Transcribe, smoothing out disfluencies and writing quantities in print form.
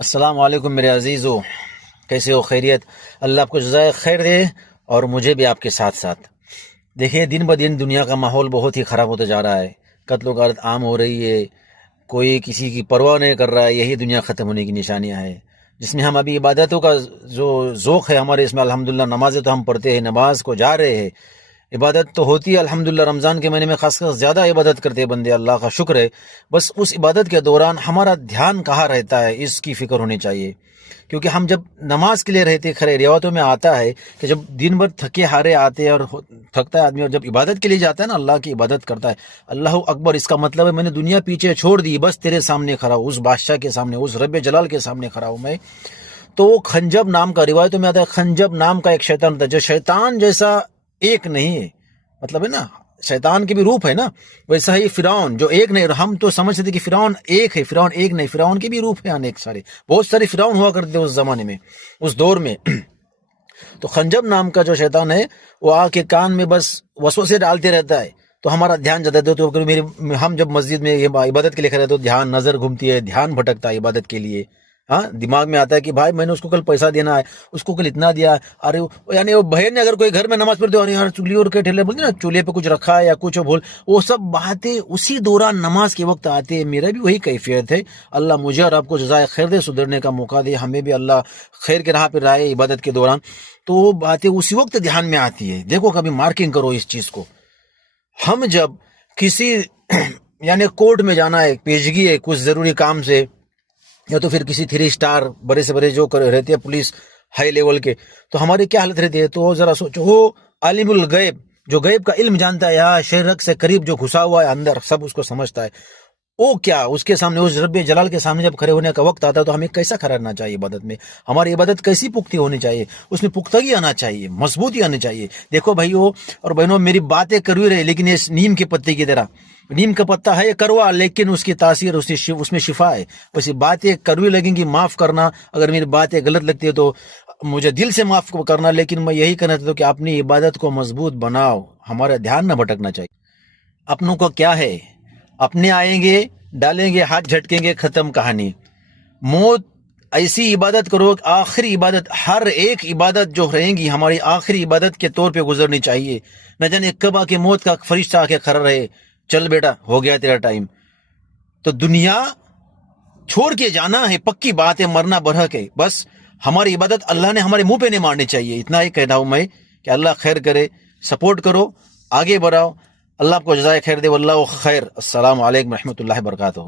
السلام علیکم میرے عزیزو، کیسے ہو؟ خیریت؟ اللہ آپ کو جزائے خیر دے اور مجھے بھی آپ کے ساتھ ساتھ۔ دیکھیں، دن بدن دنیا کا ماحول بہت ہی خراب ہوتا جا رہا ہے، قتل و غارت عام ہو رہی ہے، کوئی کسی کی پرواہ نہیں کر رہا ہے۔ یہی دنیا ختم ہونے کی نشانیاں ہیں، جس میں ہم ابھی عبادتوں کا جو ذوق ہے ہمارے، اس میں الحمدللہ نمازیں تو ہم پڑھتے ہیں، نماز کو جا رہے ہیں، عبادت تو ہوتی ہے الحمدللہ۔ رمضان کے مہینے میں خاص کر زیادہ عبادت کرتے ہیں بندے، اللہ کا شکر ہے۔ بس اس عبادت کے دوران ہمارا دھیان کہاں رہتا ہے، اس کی فکر ہونی چاہیے، کیونکہ ہم جب نماز کے لیے رہتے، خیر روایتوں میں آتا ہے کہ جب دن بھر تھکے ہارے آتے ہیں اور تھکتا ہے آدمی، اور جب عبادت کے لیے جاتا ہے نا، اللہ کی عبادت کرتا ہے، اللہ اکبر، اس کا مطلب ہے میں نے دنیا پیچھے چھوڑ دی، بس تیرے سامنے کھڑا ہوں، اس بادشاہ کے سامنے، اس رب جلال کے سامنے کھڑا ہوں میں۔ تو خنجب نام کا، روایتوں میں آتا ہے خنجب نام کا ایک شیطان تھا، جو شیطان جیسا ایک نہیں ہے، مطلب ہے نا، شیطان کی بھی روپ ہے نا، ویسا ہی فرعون جو ایک نہیں، ہم تو سمجھتے تھے کہ فرعون ایک ہے، فرعون ایک نہیں، فرعون کی بھی روپ ہے انیک سارے، بہت سارے فرعون ہوا کرتے اس زمانے میں، اس دور میں۔ تو خنجب نام کا جو شیطان ہے، وہ آ کے کان میں بس وسوسے ڈالتے رہتا ہے، تو ہمارا دھیان جاتا ہے، تو ہم جب مسجد میں عبادت کے لیے کھڑے تو دھیان نظر گھومتی ہے، دھیان بھٹکتا ہے عبادت کے لیے، ہاں، دماغ میں آتا ہے کہ بھائی میں نے اس کو کل پیسہ دینا ہے، اس کو کل اتنا دیا، ارے یعنی وہ بہن نے اگر کوئی گھر میں نماز پڑھتے، اور یار چگلی اور کے ٹھیلے بولتے نا، چولہے پہ کچھ رکھا ہے یا کچھ بول، وہ سب باتیں اسی دوران نماز کے وقت آتے ہیں۔ میرا بھی وہی کیفیت ہے، اللہ مجھے اور آپ کو جزائے خیر دے، سدھرنے کا موقع دے، ہمیں بھی اللہ خیر کے راہ پہ رہے عبادت کے دوران، تو وہ باتیں اسی وقت دھیان میں آتی ہے۔ دیکھو، کبھی مارکنگ کرو اس چیز کو، ہم جب کسی یعنی کورٹ میں جانا ہے، پیشگی ہے کچھ ضروری کام سے، یا تو پھر کسی 3 اسٹار بڑے سے بڑے جو رہتے ہیں پولیس ہائی لیول کے، تو ہماری کیا حالت رہتی ہے؟ تو ذرا سوچو، وہ عالم الغیب جو غیب کا علم جانتا ہے، یا شرک سے قریب جو گھسا ہوا ہے اندر، سب اس کو سمجھتا ہے، وہ کیا اس کے سامنے، اس رب جلال کے سامنے جب کھڑے ہونے کا وقت آتا ہے، تو ہمیں کیسا کھڑا رہنا چاہیے عبادت میں؟ ہماری عبادت کیسی پختہ ہونی چاہیے؟ اس میں پختگی آنا چاہیے، مضبوطی آنی چاہیے۔ دیکھو بھائیو اور بہنوں، میری باتیں کروی رہے، لیکن یہ نیم کے پتے کی طرح، نیم کا پتہ ہے کروا، لیکن اس کی تاثیر اس میں شفا ہے۔ ویسے باتیں کروی لگیں گی، معاف کرنا اگر میری باتیں غلط لگتی ہے تو مجھے دل سے معاف کرنا، لیکن میں یہی کہنا چاہتا ہوں کہ اپنی عبادت کو مضبوط بناؤ، ہمارا دھیان نہ بھٹکنا چاہیے۔ اپنوں کو کیا ہے، اپنے آئیں گے، ڈالیں گے، ہاتھ جھٹکیں گے، ختم کہانی۔ موت ایسی عبادت کرو، آخری عبادت، ہر ایک عبادت جو رہیں گی ہماری آخری عبادت کے طور پہ گزرنی چاہیے۔ نہ جانے کب آ کے موت کا فرشتہ آ کے کھڑا رہے، چل بیٹا ہو گیا تیرا ٹائم۔ تو دنیا چھوڑ کے جانا ہے، پکی بات ہے، مرنا برحق ہے، بس ہماری عبادت اللہ نے ہمارے منہ پہ نہیں مارنی چاہیے۔ اتنا ہی کہنا ہوں میں کہ اللہ خیر کرے، سپورٹ کرو، آگے بڑھاؤ، اللہ آپ کو جزائے خیر دے، واللہ خیر۔ السلام علیکم رحمۃ اللہ وبرکاتہ۔